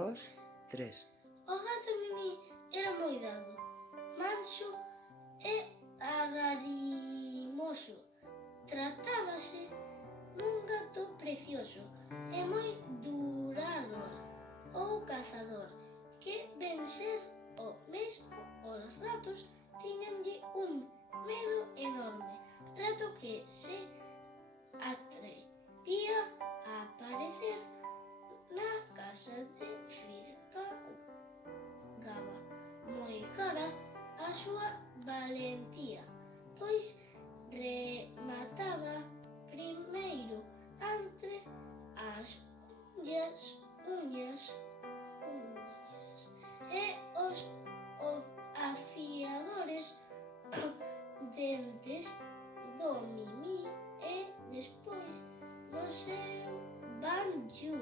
2, 3. O gato Mimi era moi dado, manso e agarimoso. Tratábase dun gato precioso e moi durador ou cazador, que ben ser o mesmo os ratos tiñanlle un medo enorme, rato que se atrevía a aparecer na casa de Fizpangaba moi cara a súa valentía, pois remataba primeiro entre as uñas e os afiadores dentes do Mimi e despois no seu banjo.